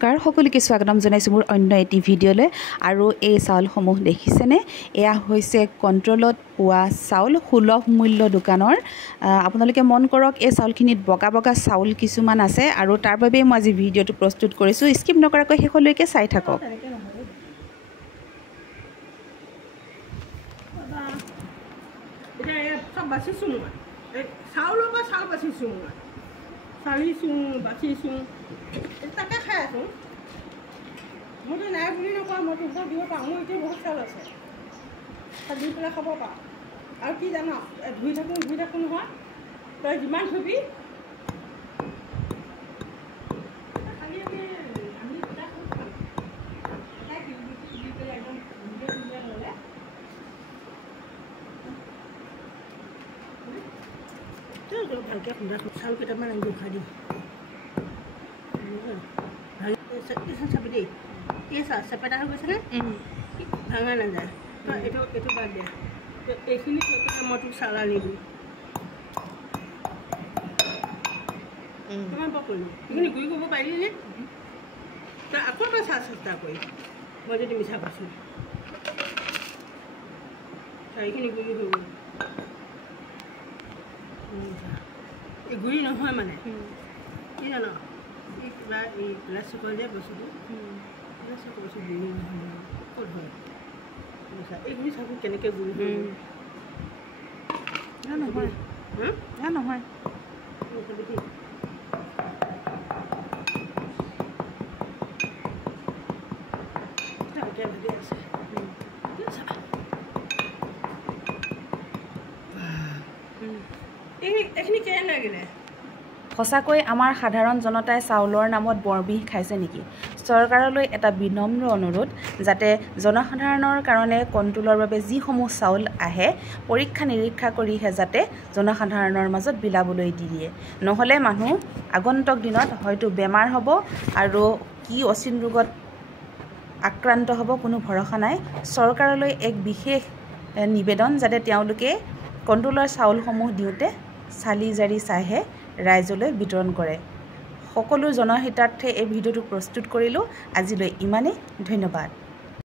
কাৰ সকলোকে স্বাগতম জনাইছোঁ মোৰ অন্য এটি ভিডিঅ'লৈ আৰু এই চাউলসমূহ দেখিছেনে এয়া হৈছে কণ্ট্ৰলত পোৱা চাউল সুলভ মূল্য দোকানৰ আপোনালোকে মন কৰক এই চাউলখিনিত বগা বগা চাউল কিছুমান আছে আৰু তাৰ বাবে মই আজি ভিডিঅ'টো প্ৰস্তুত কৰিছোঁ স্কিপ নকৰাকৈ শেষলৈকে চাই থাকক তাকে খাই আছোঁ মইতো নাই বুলি নকওঁ মই তোক দিব পাৰোঁ মোৰ এতিয়া বহুত চাউল আছে তাত দি পেলাই খাব পাৰোঁ আৰু কি জান ধুই থাকোঁ নহয় তই যিমান থবি খালি আমি একদম ভালকৈ খুন্দা চাউল কেইটামান আনি উঠাই দিম চাবি দেই এই চেপেটা হৈ গৈছেনে ভাঙা নাযায় এইটো বাদ দিয়া এইখিনি মই তোক চাউল আনি দিম কিমান কৰিলোঁ এইখিনি গুৰি কৰিব পাৰিলিনে তই আকৌ তই চাহ চেষ্টা কৰি মই যদি মিছা কৈছোঁ এইখিনি গুৰি হৈ গ'ল এই গুৰি নহয় মানে কি জানো এই কিবা এই প্লাষ্টিকৰ যে বস্তুটো প্লাষ্টিকৰ বস্তু গুৰি নহয় ক'ত হয় এইগুৰি চাব কেনেকৈ গুৰি হয় নহয় নহয় এতিয়া ভাবি আছে এইখিনি কেনে লাগিলে সঁচাকৈ আমাৰ সাধাৰণ জনতাই চাউলৰ নামত বৰবিহ খাইছে নেকি চৰকাৰলৈ এটা বিনম্ৰ অনুৰোধ যাতে জনসাধাৰণৰ কাৰণে কণ্ট্ৰলৰ বাবে যিসমূহ চাউল আহে পৰীক্ষা নিৰীক্ষা কৰিহে যাতে জনসাধাৰণৰ মাজত বিলাবলৈ দি দিয়ে নহ'লে মানুহ আগন্তুক দিনত হয়তো বেমাৰ হ'ব আৰু কি অচিন ৰোগত আক্ৰান্ত হ'ব কোনো ভৰসা নাই চৰকাৰলৈ এক বিশেষ নিবেদন যাতে তেওঁলোকে কণ্ট্ৰলৰ চাউলসমূহ দিওঁতে চালি জাৰি চাইহে ৰাইজলৈ বিতৰণ কৰে সকলো জনহিতাৰ্থে এই ভিডিঅ'টো প্ৰস্তুত কৰিলোঁ আজিলৈ ইমানেই ধন্যবাদ